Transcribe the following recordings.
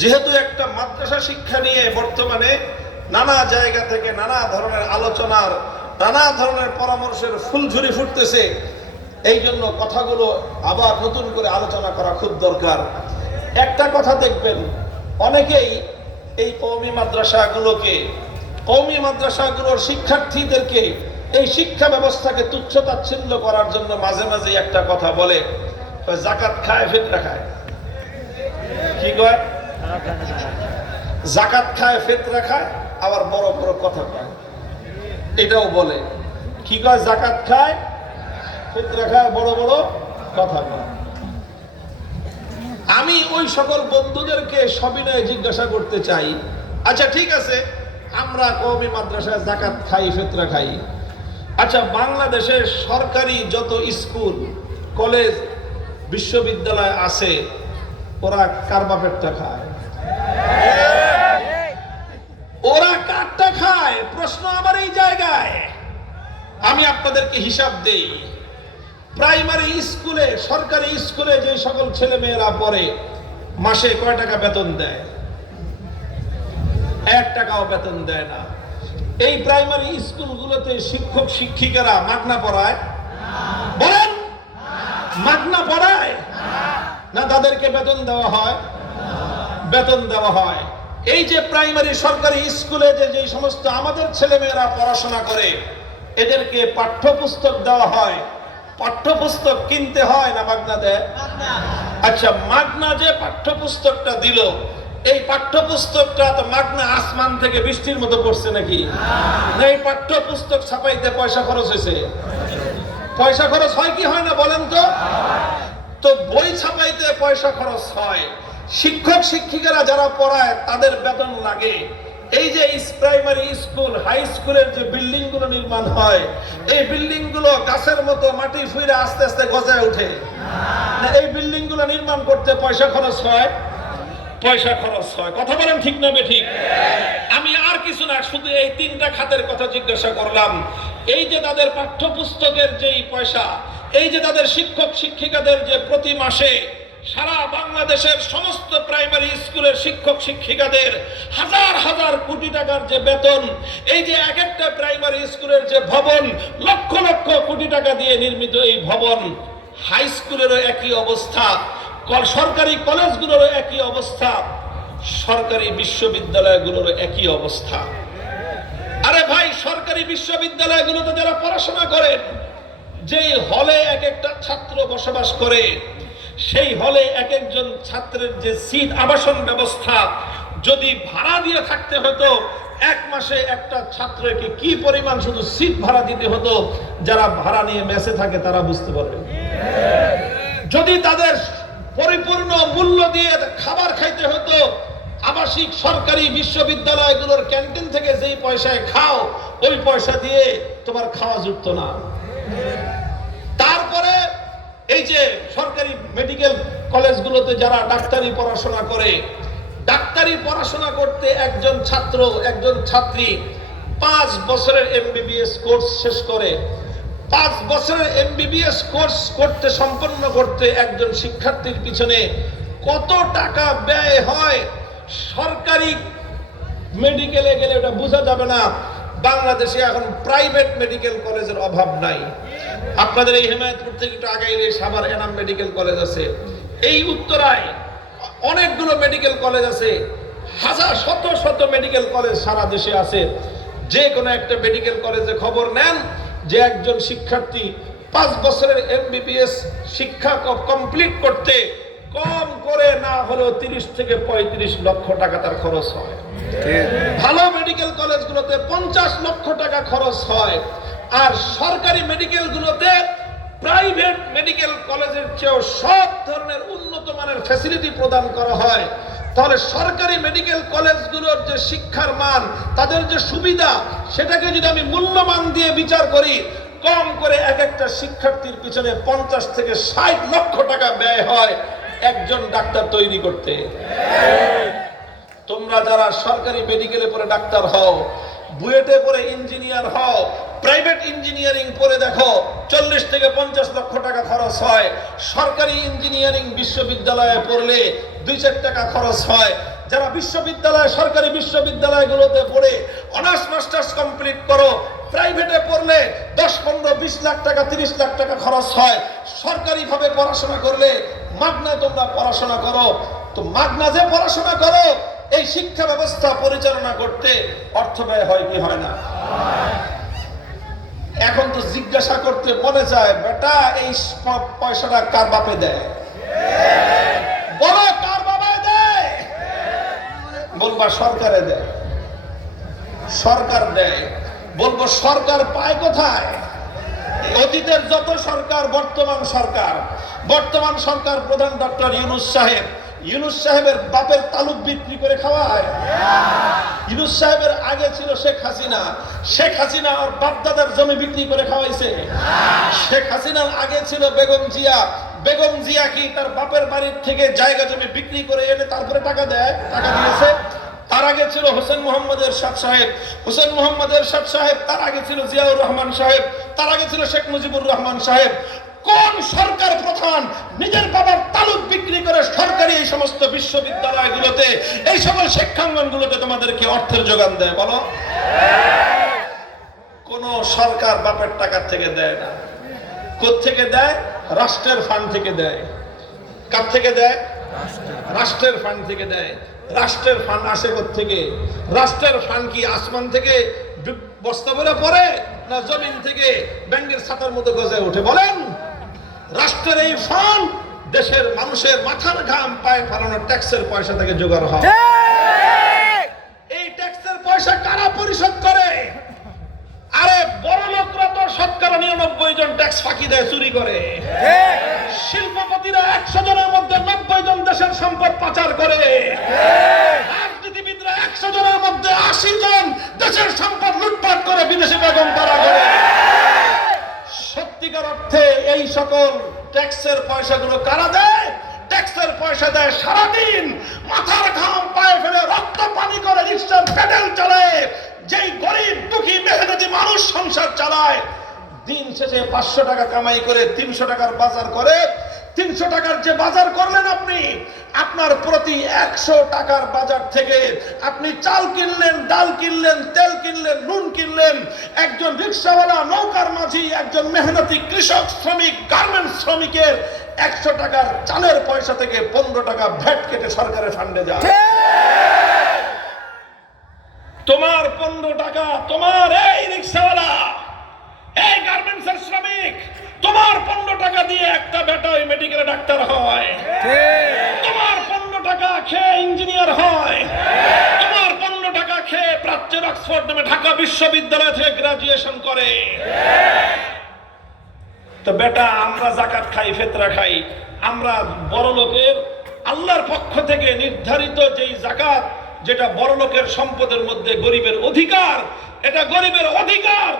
যেহেতু একটা মাদ্রাসা শিক্ষা নিয়ে বর্তমানে নানা জায়গা থেকে নানা ধরনের আলোচনার নানা ধরনের পরামর্শের ফুলঝুরি ফুটতেছে, এই জন্য কথাগুলো আবার নতুন করে আলোচনা করা খুব দরকার। একটা কথা দেখবেন, অনেকেই এই কওমি মাদ্রাসাগুলোর শিক্ষার্থীদেরকে এই শিক্ষা ব্যবস্থাকে তুচ্ছ তাচ্ছিল্য করার জন্য মাঝে মাঝে একটা কথা বলে, জাকাত খায় ফিতরা খায়। কি কয়? জাকাত খায় ফিতরা খায়, আবার বড় বড় কথা কয়, এটাও বলে। কি কয়? জাকাত খায় ফিতরা খায়, বড় বড় কথা কয়। আমি ওই সকল বন্ধুদেরকে সবিনয়ে জিজ্ঞাসা করতে চাই, আচ্ছা ঠিক আছে, আমরা কওমি মাদ্রাসায় জাকাত খাই ফিতরা খাই, আচ্ছা বাংলাদেশের সরকারি যত স্কুল কলেজ বিশ্ববিদ্যালয় আছে, ওরা কার বাপেরটা খায়? ওরা কারটা খায়? প্রশ্ন আমার এই জায়গায়। আমি আপনাদেরকে হিসাব দেই, প্রাইমারি স্কুলে সরকারি স্কুলে যে সকল ছেলে মেয়েরা পড়ে মাসে কয় টাকা বেতন দেয়? 1 টাকাও বেতন দেয় না। এই প্রাইমারি স্কুলগুলোতে শিক্ষক শিক্ষিকারা মাগনা পড়ায়? বলেন, মাগনা পড়ায় না? তাদেরকে বেতন দেওয়া হয়? বেতন দেওয়া হয়। এই যে প্রাইমারি সরকারি স্কুলে যে সমস্ত আমাদের ছেলেমেয়েরা পড়াশোনা করে, এদেরকে পাঠ্যপুস্তক দেওয়া হয়। পাঠ্যপুস্তক কিনতে হয় না মাগনা দেয়? আচ্ছা, মাগনা যে পাঠ্যপুস্তকটা দিল, এই পাঠ্যপুস্তকটা তো মাগনা আসমান থেকে বৃষ্টির মতো পড়ছে নাকি? না, এই পাঠ্যপুস্তক ছাপাইতে পয়সা খরচ হয়েছে। পয়সা খরচ হয় কি হয় না বলেন তো? তো বই ছাপাইতে পয়সা খরচ হয়। শিক্ষক শিক্ষিকারা যারা পড়ায় তাদের বেতন লাগে। এই যে প্রাইমারি স্কুল হাই স্কুলের যে বিল্ডিং গুলো নির্মাণ হয়, এই বিল্ডিং গুলো গাছের মতো মাটি ফুইরে আস্তে আস্তে গজায় ওঠে না? এই বিল্ডিং গুলো নির্মাণ করতে পয়সা খরচ হয়? পয়সা খরচ হয়। কথা বলেন ঠিক না বেঠিক? আমি আর কিছু না, শুধু এই 3টা খাতের কথা জিজ্ঞাসা করলাম। এই যে তাদের পাঠ্যপুস্তকের যেই পয়সা, এই যে তাদের শিক্ষক শিক্ষিকাদের যে প্রতি মাসে সারা বাংলাদেশের সমস্ত প্রাইমারি স্কুলের শিক্ষক শিক্ষিকাদের হাজার হাজার কোটি টাকার যে বেতন, এই যে এক একটা প্রাইমারি স্কুলের যে ভবন, লক্ষ লক্ষ কোটি টাকা দিয়ে নির্মিত এই ভবন, হাই স্কুলেরও একই অবস্থা, সরকারি কলেজগুলোরও একই অবস্থা, সরকারি বিশ্ববিদ্যালয়গুলোরও একই অবস্থা। আরে ভাই, সরকারি বিশ্ববিদ্যালয়গুলোতে যারা পড়াশোনা করেন, যেই হলে এক একটা ছাত্র বসবাস করে, সেই হলে এক একজন ছাত্রের যে সিট আবাসন ব্যবস্থা, যদি ভাড়া দিয়ে থাকতে হতো, এক মাসে একটা ছাত্রকে কি পরিমাণ শুধু সিট ভাড়া দিতে হতো, যারা ভাড়া নিয়ে মেসে থাকে তারা বুঝতে পারবে। যদি তাদের পরিপূর্ণ মূল্য দিয়ে খাবার খাইতে হতো, আবাসিক সরকারি বিশ্ববিদ্যালয়গুলোর ক্যান্টিন থেকে যেই পয়সায় খাও, ওই পয়সা দিয়ে তোমার খাওয়া জুটত না। তারপরে এই যে সরকারি মেডিকেল কলেজগুলোতে যারা ডাক্তারি পড়াশোনা করে, ডাক্তারি পড়াশোনা করতে একজন ছাত্র একজন ছাত্রী 5 বছরের MBBS কোর্স শেষ করে। 5 বছরের MBBS কোর্স সম্পন্ন করতে একজন শিক্ষার্থীর পিছনে কত টাকা ব্যয় হয়, সরকারি মেডিকেলে গেলে ওটা বোঝা যাবে না। বাংলাদেশে এখন প্রাইভেট মেডিকেল কলেজের অভাব নাই। আপনাদের এই হেমায়েতপুর থেকে একটু আগাইলে সাভার এনাম মেডিকেল কলেজ আছে, এই উত্তরায় অনেকগুলো মেডিকেল কলেজ আছে, হাজার শত শত মেডিকেল কলেজ সারা দেশে আছে। যে কোনো একটা মেডিকেল কলেজে খবর নেন যে একজন শিক্ষার্থী 5 বছরের MBBS শিক্ষা কমপ্লিট করতে কম করে না হলেও 30 থেকে 35 লক্ষ টাকা তার খরচ হয়। ভালো মেডিকেল কলেজগুলোতে 50 লক্ষ টাকা খরচ হয়। আর সরকারি মেডিকেলগুলোতে প্রাইভেট মেডিকেল কলেজের চেয়েও সব ধরনের উন্নত মানের ফ্যাসিলিটি প্রদান করা হয়। তাহলে সরকারি মেডিকেল কলেজগুলোর যে শিক্ষার মান, তাদের যে সুবিধা, সেটাকে যদি আমি মূল্যমান দিয়ে বিচার করি, কম করে এক একটা শিক্ষার্থীর পিছনে 50 থেকে 60 লক্ষ টাকা ব্যয় হয় একজন ডাক্তার তৈরি করতে। তোমরা যারা সরকারি মেডিকেলে পড়ে ডাক্তার হও, বুয়েটে পড়ে ইঞ্জিনিয়ার হও, প্রাইভেট ইঞ্জিনিয়ারিং পড়ে দেখো 40 থেকে 50 লক্ষ টাকা খরচ হয়। সরকারি ইঞ্জিনিয়ারিং বিশ্ববিদ্যালয়ে পড়লে 2-4 টাকা খরচ হয়। যারা বিশ্ববিদ্যালয়, সরকারি বিশ্ববিদ্যালয়গুলোতে পড়ে অনার্স মাস্টার্স কমপ্লিট করো, প্রাইভেটে পড়লে 10-15-20 লাখ টাকা, 30 লাখ টাকা খরচ হয়। সরকারিভাবে পড়াশোনা করলে, মাগনায় তোমরা পড়াশোনা করো, তো মাগনা যে পড়াশোনা করো, এই শিক্ষা ব্যবস্থা পরিচালনা করতে অর্থ ব্যয় হয় কি হয় না? এখন তো জিজ্ঞাসা করতে মনে চায়, বেটা এই পয়সাটা কার বাপে দেয়? বলো কার বাবা দেয়? বলবা সরকারে দেয়। সরকার দেয়। বলবো সরকার পায় কোথায়? অতীতের যত সরকার, বর্তমান সরকার প্রধান ডক্টর ইউনূস সাহেবের বাপের তালুক বিক্রি করে খাওয়ায়। ইউনূস সাহেবের আগে ছিল শেখ হাসিনা আর বাপদাদার জমি বিক্রি করে খাওয়াইছে। শেখ হাসিনার আগে ছিল বেগম জিয়া কি তার বাপের বাড়ির থেকে জায়গা জমি বিক্রি করে এনে তারপরে টাকা দিয়েছে? তার আগে ছিল হোসেন মোহাম্মদ এরশাদ সাহেব, তার আগে ছিল জিয়াউর রহমান সাহেব, তার আগে ছিল শেখ মুজিবুর রহমান সাহেব। কোন সরকার প্রধান নিজের বাবার তালুক বিক্রি করে সরকারি এই সমস্ত বিশ্ববিদ্যালয়গুলোতে, এই সকল শিক্ষাঙ্গনগুলোতে তোমাদেরকে অর্থের যোগান দেয়? বলো। কোন সরকার বাপের টাকার থেকে দেয় না। কোত্থেকে দেয়? রাষ্ট্রের ফান্ড থেকে দেয়। কার থেকে দেয়? রাষ্ট্রের ফান্ড থেকে দেয়। রাষ্ট্রের ফান্ড আসে কোত্থেকে? রাষ্ট্রের ফান্ড কি আসমান থেকে বস্তা ভরে পড়ে, না জমিন থেকে ব্যাংকের ছাতার মতো গজে ওঠে? বলেন। রাষ্ট্রের এই ফান্ড দেশের মানুষের মাথার ঘাম পায়ে ফেলানো ট্যাক্সের পয়সা থেকে জোগাড় হয়। এই ট্যাক্সের পয়সা কারা পরিশোধ করে? আরে বড় লোকরা তো শতকরা 99 জন ট্যাক্স ফাঁকি দেয়, চুরি করে। শিল্পপতিরা 100 জনের মধ্যে 90 জন দেশের সম্পদ পাচার করে। রাজনীতিবিদরা 100 জনের মধ্যে 80 জন দেশের সম্পদ লুটপাট করে, বিদেশি বেগম তারা করে। সত্যিকার অর্থে এই সকল ট্যাক্সের পয়সাগুলো কারা দেয়? ট্যাক্সের পয়সা দেয় সারাদিন মাথার ঘাম পায়ে ফেলে রক্ত পানি করে রিকশার পেডেল চালায় যেই গরিব দুঃখী মেহনতি মানুষ সংসার চালায়। দিন শেষে 500 টাকা কামাই করে 300 টাকার বাজার করে। 300 টাকার যে বাজার করলেন আপনি, আপনার প্রতি 100 টাকার বাজার থেকে আপনি চাল কিনলেন, ডাল কিনলেন, তেল কিনলেন, নুন কিনলেন। একজন রিকশাওয়ালা, নৌকার মাঝি, একজন মেহনতি কৃষক, শ্রমিক, গার্মেন্টস শ্রমিকের 100 টাকার চালের পয়সা থেকে 15 টাকা ভ্যাট কেটে সরকারের ফান্ডে যায়। তোমার 15 টাকা, তোমার এই রিকশাওয়ালা, এই গার্মেন্টসের শ্রমিক, তোমার 15 টাকা দিয়ে একটা বেটা ওই মেডিকেলে ডাক্তার হয়। তোমার 15 টাকা খেয়ে ইঞ্জিনিয়ার হয়। তোমার 15 টাকা খেয়ে প্রাচ্যের অক্সফোর্ড নামে ঢাকা বিশ্ববিদ্যালয় থেকে গ্রাজুয়েশন করে। তো বেটা আমরা জাকাত খাই, ফিতরা খাই। আমরা বড় লোকের আল্লাহর পক্ষ থেকে নির্ধারিত যেই জাকাত, যেটা বড় লোকের সম্পদের মধ্যে গরিবের অধিকার, এটা গরিবের অধিকার,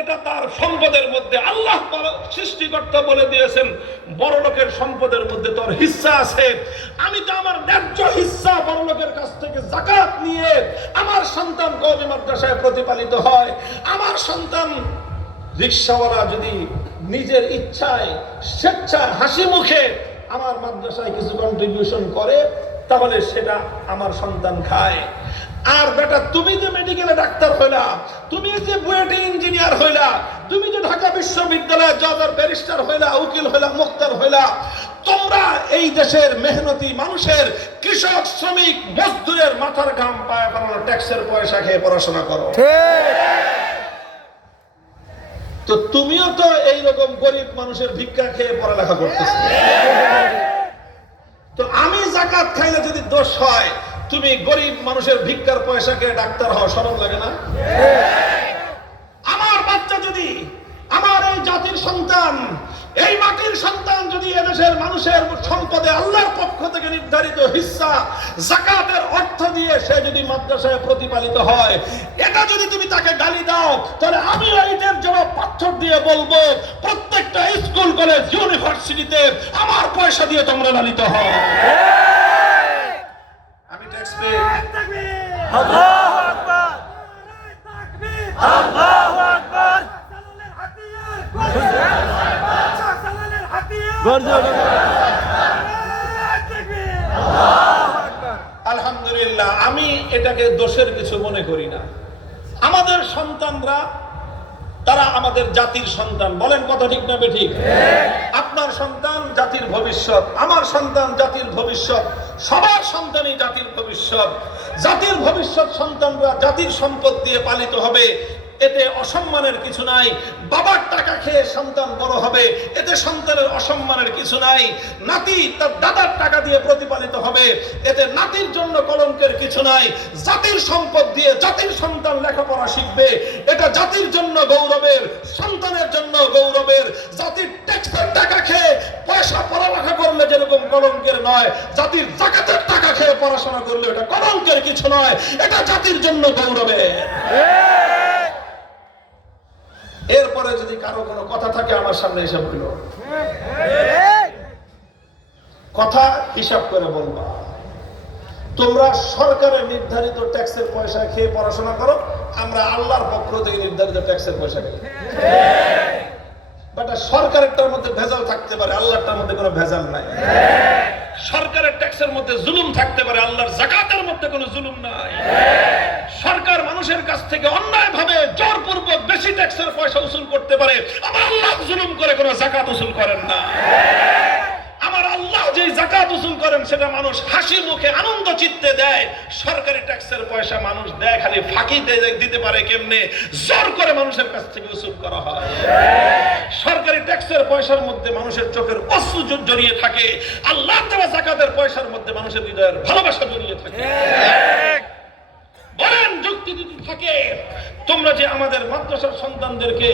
এটা তার সম্পদের মধ্যে আল্লাহ সৃষ্টিকর্তা বলে দিয়েছেন বড় লোকের সম্পদের মধ্যে তোর হিস্সা আছে। আমি তো আমার ন্যায্য হিস্সা বড় লোকের কাছ থেকে যাকাত নিয়ে আমার সন্তান কওমি মাদ্রাসায় প্রতিপালিত হয়। আমার সন্তান রিকশাওয়ালা যদি নিজের ইচ্ছায় স্বেচ্ছায় হাসি মুখে আমার মাদ্রাসায় কিছু কন্ট্রিবিউশন করে, তাহলে সেটা আমার সন্তান খায়। আর বেটা তুমি যে মেডিকেলে ডাক্তার হইলা, তুমি যে বুয়েটে ইঞ্জিনিয়ার হইলা, তুমি যে ঢাকা বিশ্ববিদ্যালয়ে জজ আর ব্যারিস্টার হইলা, উকিল হইলা, মুক্তার হইলা, তোমরা এই দেশের মেহনতি মানুষের, কৃষক, শ্রমিক, মজদুরের মাথার ঘাম পায়ে ফেলানো ট্যাক্সের পয়সা খেয়ে পড়াশোনা করো। তো তুমিও তো এইরকম গরিব মানুষের ভিক্ষা খেয়ে পড়ালেখা করতেছো। তো আমি যাকাত খাইলে যদি দোষ হয়, তুমি গরিব মানুষের ভিক্ষার পয়সা খেয়ে ডাক্তার হও, শরম লাগে না? আমার বাচ্চা যদি, আমার এই জাতির সন্তান, এই মাটির সন্তান যদি এদেশের মানুষের সম্পদে আল্লাহর পক্ষ থেকে নির্ধারিত হিস্সা যাকাতের অর্থ দিয়ে সে যদি মাদ্রাসায় প্রতিপালিত হয়, এটা যদি তুমি তাকে গালি দাও, তাহলে আমি এইটার জবাব পাথর দিয়ে বলবো, প্রত্যেকটা স্কুল, কলেজ, ইউনিভার্সিটিতে আমার পয়সা দিয়ে তোমরা লালিত হও। আমি ট্যাক্স পে, আল্লাহু আকবার, আল্লাহু আকবার, আলহামদুলিল্লাহ, আমি এটাকে দোষের কিছু মনে করি না। আমাদের সন্তানরা তারা আমাদের জাতির সন্তান। বলেন কথা ঠিক না বেঠিক? আপনার সন্তান জাতির ভবিষ্যৎ, আমার সন্তান জাতির ভবিষ্যৎ, সবার সন্তানই জাতির ভবিষ্যৎ। জাতির ভবিষ্যৎ সন্তানরা জাতির সম্পদ দিয়ে পালিত হবে, এতে অসম্মানের কিছু নাই। বাবার টাকা খেয়ে সন্তান বড় হবে, এতে সন্তানের অসম্মানের কিছু নাই। নাতি তার দাদার টাকা দিয়ে প্রতিপালিত হবে, এতে নাতির জন্য কলঙ্কের কিছু নাই। জাতির সম্পদ দিয়ে জাতির সন্তান লেখাপড়া শিখবে, এটা জাতির জন্য গৌরবের, সন্তানের জন্য গৌরবের। জাতির ট্যাক্সের টাকা খেয়ে পয়সা পড়ালেখা করলে যেরকম কলঙ্কের নয়, জাতির যাকাতের টাকা খেয়ে পড়াশোনা করলে এটা কলঙ্কের কিছু নয়, এটা জাতির জন্য গৌরবের। এরপরে যদি কারো কোনো কথা থাকে আমার সামনে এসে বলল, কথা হিসাব করে বলবা। তোমরা সরকারের নির্ধারিত ট্যাক্সের পয়সা খেয়ে পড়াশোনা করো, আমরা আল্লাহর পক্ষ থেকে নির্ধারিত ট্যাক্সের পয়সা খাই। বাট সরকারেরটার মধ্যে ভেজাল থাকতে পারে, আল্লাহরটার মধ্যে কোনো ভেজাল নাই। সরকারের ট্যাক্সের মধ্যে জুলুম থাকতে পারে, আল্লাহর যাকাতের মধ্যে কোনো জুলুম নাই। সরকার মানুষের কাছ থেকে অন্যায়ভাবে জোরপূর্বক বেশি ট্যাক্সের পয়সা উসুল করতে পারে, আমার আল্লাহ জুলুম করে কোনো যাকাত উসুল করেন না। আমার আল্লাহ যে যাকাত উসুল করেন সেটা মানুষ হাসি মুখে আনন্দ চিত্তে দেয়। সরকারি ট্যাক্সের পয়সা মানুষ দেয় খালি ফাঁকি দিতে পারে কেমনে, জোর করে মানুষের কাছ থেকে উসুল করা হয়। সরকারি ট্যাক্সের পয়সার মধ্যে মানুষের চোখের অশ্রু জড়িয়ে থাকে, আল্লাহ দেওয়া যাকাতের পয়সার মধ্যে মানুষের হৃদয়ের ভালোবাসা জড়িয়ে থাকে। বলেন যুক্তি যদি থাকে, তোমরা যে আমাদের মাদ্রাসার সন্তানদেরকে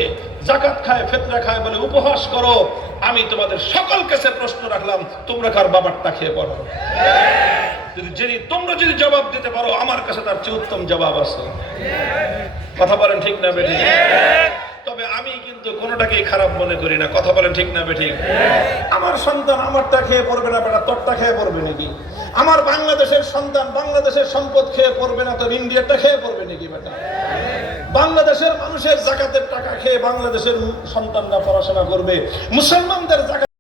যাকাত খায় ফিতরা খায় বলে উপহাস করো, আমি তোমাদের সকল কাছে প্রশ্ন রাখলাম, তোমরা কার বাবারটা খেয়ে পড়ো? তোমরা যদি জবাব দিতে পারো, আমার কাছে তার চেয়ে উত্তম জবাব আছে। কথা বলেন ঠিক না বেঠিক? তবে আমি কিন্তু কোনোটাকেই খারাপ মনে করি না। কথা বলেন ঠিক না বেঠিক? আমার সন্তান আমারটা খেয়ে পড়বে না, বেটা তোরটা খেয়ে পড়বে নাকি? আমার বাংলাদেশের সন্তান বাংলাদেশের সম্পদ খেয়ে পড়বে না, তোর ইন্ডিয়ারটা খেয়ে পড়বে নাকি বেটা? বাংলাদেশের মানুষের যাকাতের টাকা খেয়ে বাংলাদেশের সন্তানরা পড়াশোনা করবে, মুসলমানদের যাকাত